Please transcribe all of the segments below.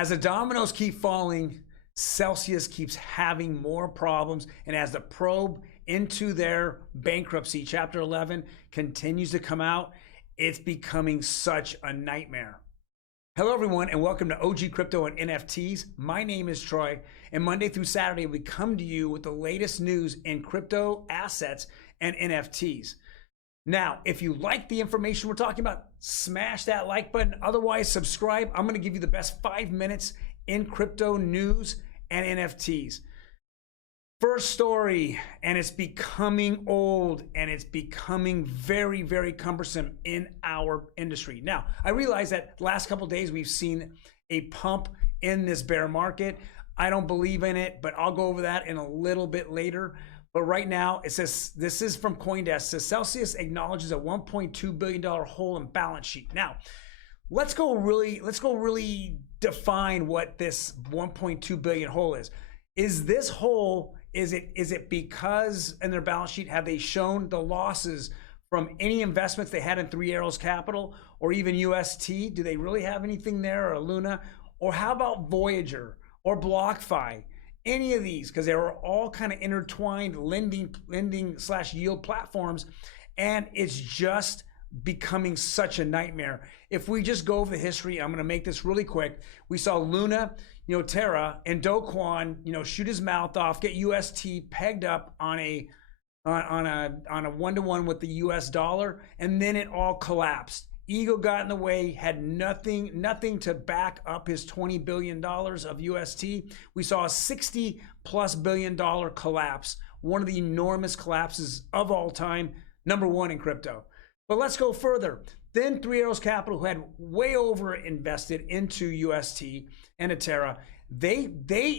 As the dominoes keep falling, Celsius keeps having more problems. And as the probe into their bankruptcy, Chapter 11, continues to come out, it's becoming such a nightmare. Hello, everyone, and welcome to OG Crypto and NFTs. My name is Troy, and Monday through Saturday, we come to you with the latest news in crypto assets and NFTs. Now, if you like the information we're talking about, smash that like button. Otherwise, subscribe. I'm going to give you the best 5 minutes in crypto news and NFTs. First story, and it's becoming old, and it's becoming very, very cumbersome in our industry. Now, I realize that the last couple of days we've seen a pump in this bear market. I don't believe in it, but I'll go over that in a little bit later. But right now, it says, this is from CoinDesk, it says Celsius acknowledges a $1.2 billion hole in balance sheet. Now, let's go really define what this 1.2 billion hole is. Is this hole, is it because in their balance sheet, have they shown the losses from any investments they had in Three Arrows Capital or even UST? Do they really have anything there, or Luna? Or how about Voyager or BlockFi? Any of these, because they were all kind of intertwined lending/yield platforms, and it's just becoming such a nightmare. If we just go over the history, I'm going to make this really quick. We saw Luna, Terra, and Do Kwon, shoot his mouth off, get UST pegged up on a 1-to-1 with the US dollar, and then it all collapsed. Ego got in the way, had nothing to back up his $20 billion of UST. We saw a $60+ billion collapse, one of the enormous collapses of all time, #1 in crypto. But let's go further. Then Three Arrows Capital, who had way over invested into UST and Terra, they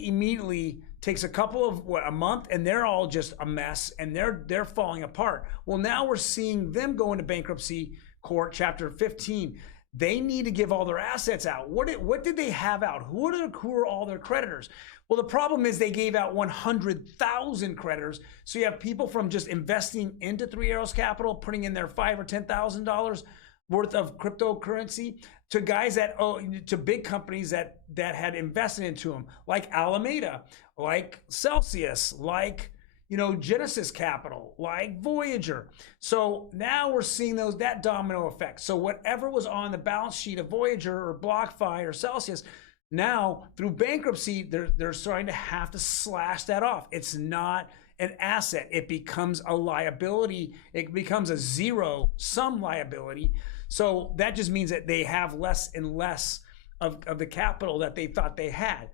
immediately takes a month, and they're all just a mess, and they're falling apart. Well, now we're seeing them go into bankruptcy court, Chapter 15. They need to give all their assets out. What did they have out? Who are all their creditors? Well, the problem is they gave out 100,000 creditors. So you have people from just investing into Three Arrows Capital, putting in their $5,000 or $10,000 worth of cryptocurrency, to guys to big companies that had invested into them, like Alameda, like Celsius, like Genesis Capital, like Voyager. So now we're seeing that domino effect. So whatever was on the balance sheet of Voyager or BlockFi or Celsius, now through bankruptcy, they're starting to have to slash that off. It's not an asset. It becomes a liability. It becomes a zero-sum liability. So that just means that they have less and less of the capital that they thought they had.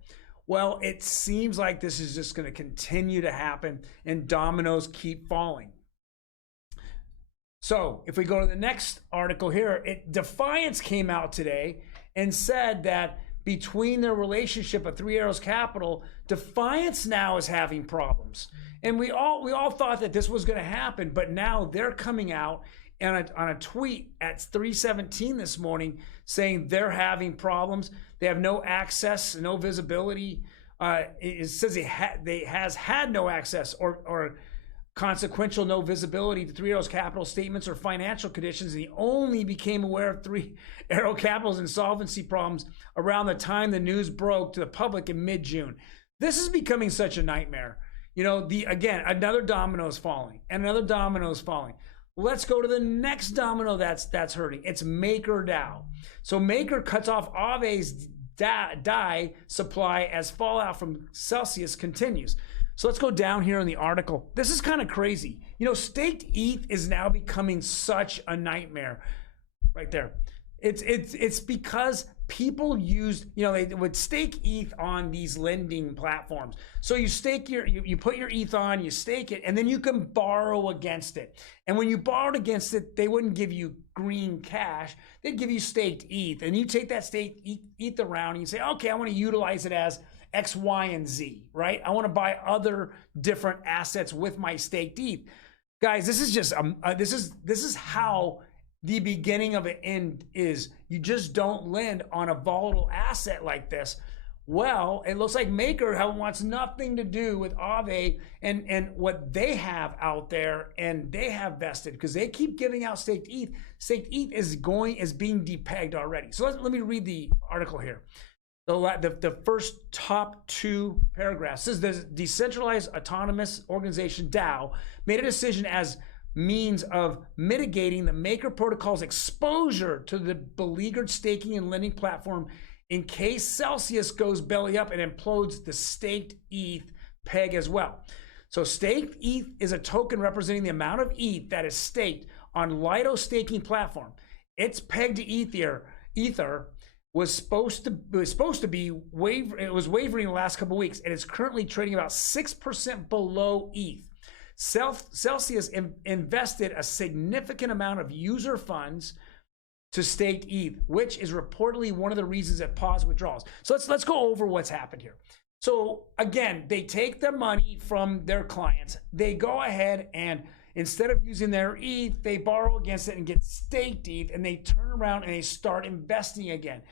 Well, it seems like this is just going to continue to happen, and dominoes keep falling. So if we go to the next article here, Defiance came out today and said that between their relationship with Three Arrows Capital, Defiance now is having problems. And we all thought that this was going to happen, but now they're coming out on a tweet at 3:17 this morning saying they're having problems. They have no access, no visibility. It says they has had no access or consequential no visibility to Three Arrows Capital statements or financial conditions. And he only became aware of Three Arrow Capital's insolvency problems around the time the news broke to the public in mid-June. This is becoming such a nightmare. Again, another domino is falling, and another domino is falling. Let's go to the next domino that's hurting. It's MakerDAO. So Maker cuts off Aave's DAI supply as fallout from Celsius continues. So let's go down here in the article. This is kind of crazy. Staked ETH is now becoming such a nightmare. Right there. It's because people used, they would stake ETH on these lending platforms. So you stake you put your ETH on, you stake it, and then you can borrow against it. And when you borrowed against it, they wouldn't give you green cash. They'd give you staked ETH. And you take that staked ETH around and you say, okay, I want to utilize it as X, Y, and Z, right? I want to buy other different assets with my staked ETH. Guys, this is just, this is how the beginning of an end is. You just don't lend on a volatile asset like this. Well, it looks like Maker wants nothing to do with Aave and what they have out there, and they have vested because they keep giving out staked ETH. Staked ETH is being depegged already. So let me read the article here. The first top two paragraphs says the decentralized autonomous organization DAO made a decision as means of mitigating the Maker protocol's exposure to the beleaguered staking and lending platform in case Celsius goes belly up and implodes the staked ETH peg as well. So staked ETH is a token representing the amount of ETH that is staked on Lido staking platform. It's pegged to Ether was supposed to be wavering the last couple of weeks, and it's currently trading about 6% below ETH. Celsius invested a significant amount of user funds to stake ETH, which is reportedly one of the reasons it paused withdrawals. So let's go over what's happened here. So again, they take the money from their clients. They go ahead and instead of using their ETH, they borrow against it and get staked ETH, and they turn around and they start investing again.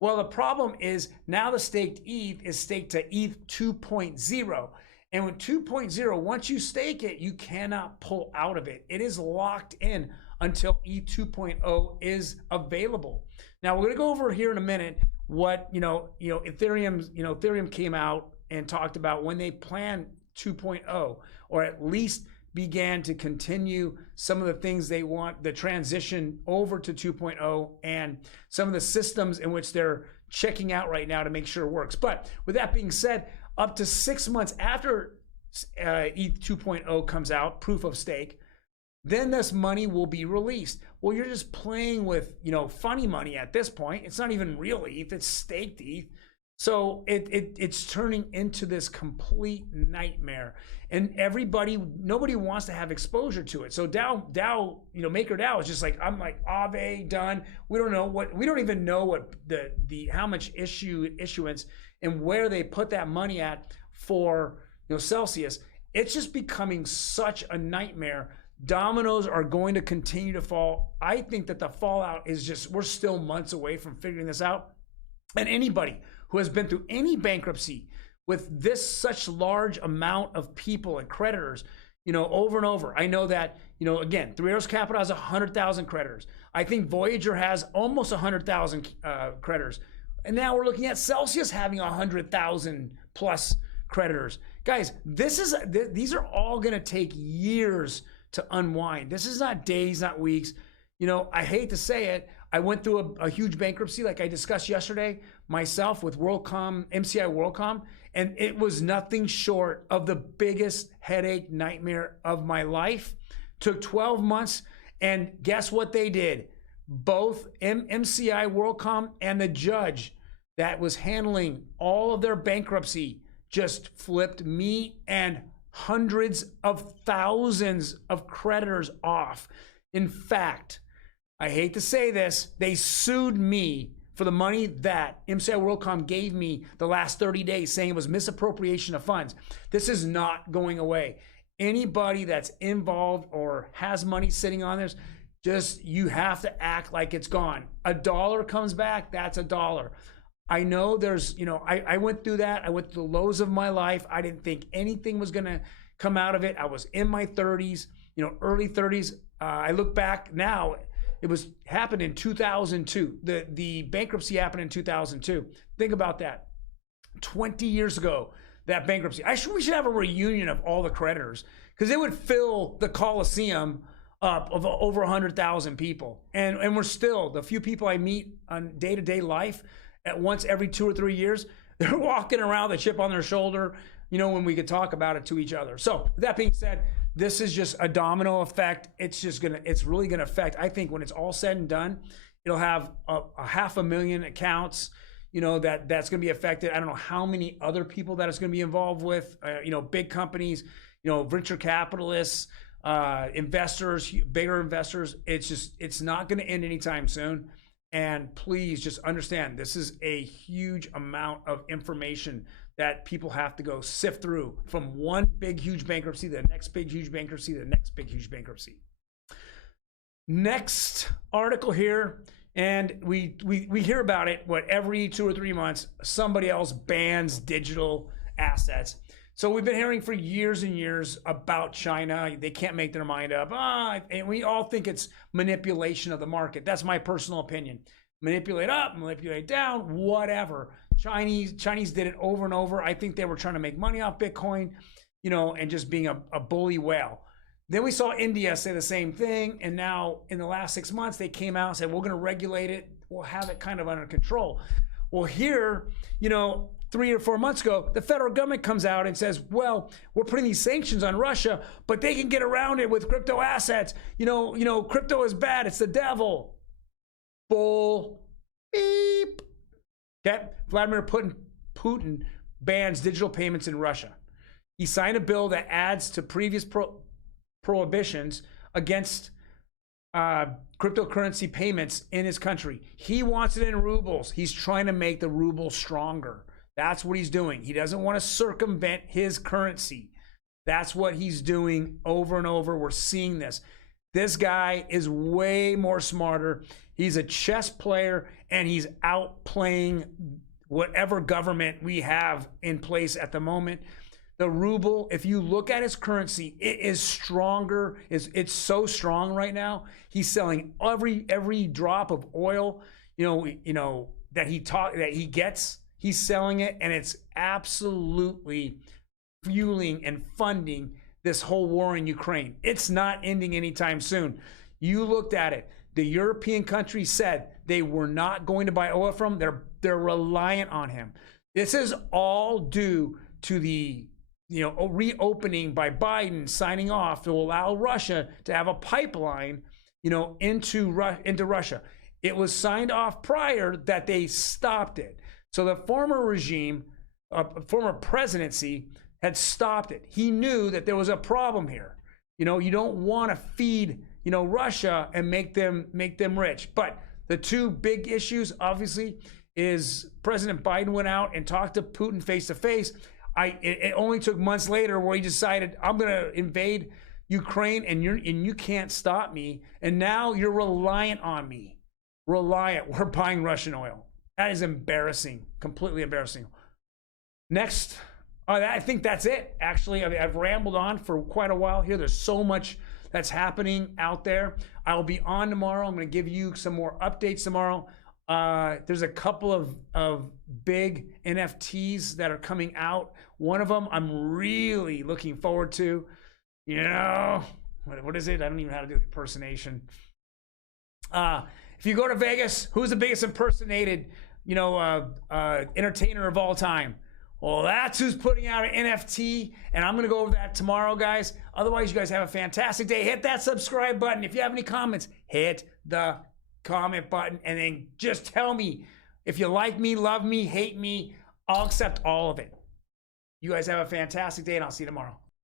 Well, the problem is now the staked ETH is staked to ETH 2.0. And with 2.0, once you stake it, you cannot pull out of it. It is locked in until ETH 2.0 is available. Now we're going to go over here in a minute what Ethereum came out and talked about when they plan 2.0, or at least began to continue some of the things they want, the transition over to 2.0, and some of the systems in which they're checking out right now to make sure it works. But with that being said, up to 6 months after ETH 2.0 comes out, proof of stake, then this money will be released. Well, you're just playing with, funny money at this point. It's not even real ETH, it's staked ETH. So it's turning into this complete nightmare, and nobody wants to have exposure to it. So DAO, Maker DAO is just like, I'm like Aave done. We don't even know what how much issuance and where they put that money at for Celsius. It's just becoming such a nightmare. Dominoes are going to continue to fall. I think that the fallout is just, we're still months away from figuring this out. And anybody who has been through any bankruptcy with this such large amount of people and creditors, over and over. I know that, again, Three Arrows Capital has 100,000 creditors. I think Voyager has almost 100,000 creditors. And now we're looking at Celsius having 100,000 plus creditors. Guys, these are all going to take years to unwind. This is not days, not weeks. I hate to say it. I went through a huge bankruptcy like I discussed yesterday myself with WorldCom, MCI WorldCom, and it was nothing short of the biggest headache nightmare of my life. Took 12 months, and guess what they did? Both MCI WorldCom and the judge that was handling all of their bankruptcy just flipped me and hundreds of thousands of creditors off. In fact, I hate to say this, they sued me for the money that MCI WorldCom gave me the last 30 days, saying it was misappropriation of funds. This is not going away. Anybody that's involved or has money sitting on this, you have to act like it's gone. A dollar comes back, that's a dollar. I know there's, I went through that. I went through the lows of my life. I didn't think anything was going to come out of it. I was in my 30s, early 30s. I look back now, it happened in 2002. The bankruptcy happened in 2002. Think about that. 20 years ago, that bankruptcy. We should have a reunion of all the creditors, because it would fill the Coliseum up of over 100,000 people. And we're still, the few people I meet on day-to-day life, at once every 2 or 3 years, they're walking around with a chip on their shoulder, when we could talk about it to each other. So with that being said, this is just a domino effect. It's really gonna affect, I think when it's all said and done, it'll have a 500,000 accounts, that's gonna be affected. I don't know how many other people that it's gonna be involved with, big companies, venture capitalists, investors, bigger investors. It's not gonna end anytime soon. And please just understand, this is a huge amount of information that people have to go sift through, from one big, huge bankruptcy to the next big, huge bankruptcy to the next big, huge bankruptcy. Next article here, and we hear about it, every 2 or 3 months, somebody else bans digital assets. So we've been hearing for years and years about China. They can't make their mind up. And we all think it's manipulation of the market. That's my personal opinion. manipulate up, manipulate down, whatever. Chinese did it over and over. I think they were trying to make money off Bitcoin, and just being a bully whale. Then we saw India say the same thing, and now in the last 6 months they came out and said, we're going to regulate it, we'll have it kind of under control. Well, here, 3 or 4 months ago, the federal government comes out and says, well, we're putting these sanctions on Russia, but they can get around it with crypto assets. Crypto is bad, it's the devil. Bull. Beep. Okay? Vladimir Putin bans digital payments in Russia. He signed a bill that adds to previous prohibitions against cryptocurrency payments in his country. He wants it in rubles. He's trying to make the ruble stronger. That's what he's doing. He doesn't want to circumvent his currency. That's what he's doing over and over. We're seeing this. This guy is way more smarter. He's a chess player, and he's outplaying whatever government we have in place at the moment. The ruble, if you look at his currency, it is stronger. It's so strong right now. He's selling every drop of oil, that he gets. He's selling it, and it's absolutely fueling and funding this whole war in Ukraine. It's not ending anytime soon. You looked at it. The European countries said they were not going to buy oil from him. They're reliant on him. This is all due to the reopening by Biden, signing off to allow Russia to have a pipeline, into Russia. It was signed off prior that they stopped it. So the former regime, former presidency had stopped it. He knew that there was a problem here. You don't want to feed, Russia and make them rich. But the two big issues, obviously, is President Biden went out and talked to Putin face to face. It only took months later where he decided, I'm going to invade Ukraine and you can't stop me. And now you're reliant on me. We're buying Russian oil. That is embarrassing, completely embarrassing. Next, I think that's it. Actually, I've rambled on for quite a while here. There's so much that's happening out there. I'll be on tomorrow. I'm going to give you some more updates tomorrow. There's a couple of big NFTs that are coming out. One of them I'm really looking forward to. What is it? I don't even know how to do the impersonation. If you go to Vegas, who's the biggest impersonated, entertainer of all time? Well, that's who's putting out an NFT, and I'm going to go over that tomorrow, guys. Otherwise, you guys have a fantastic day. Hit that subscribe button. If you have any comments, hit the comment button, and then just tell me if you like me, love me, hate me. I'll accept all of it. You guys have a fantastic day, and I'll see you tomorrow.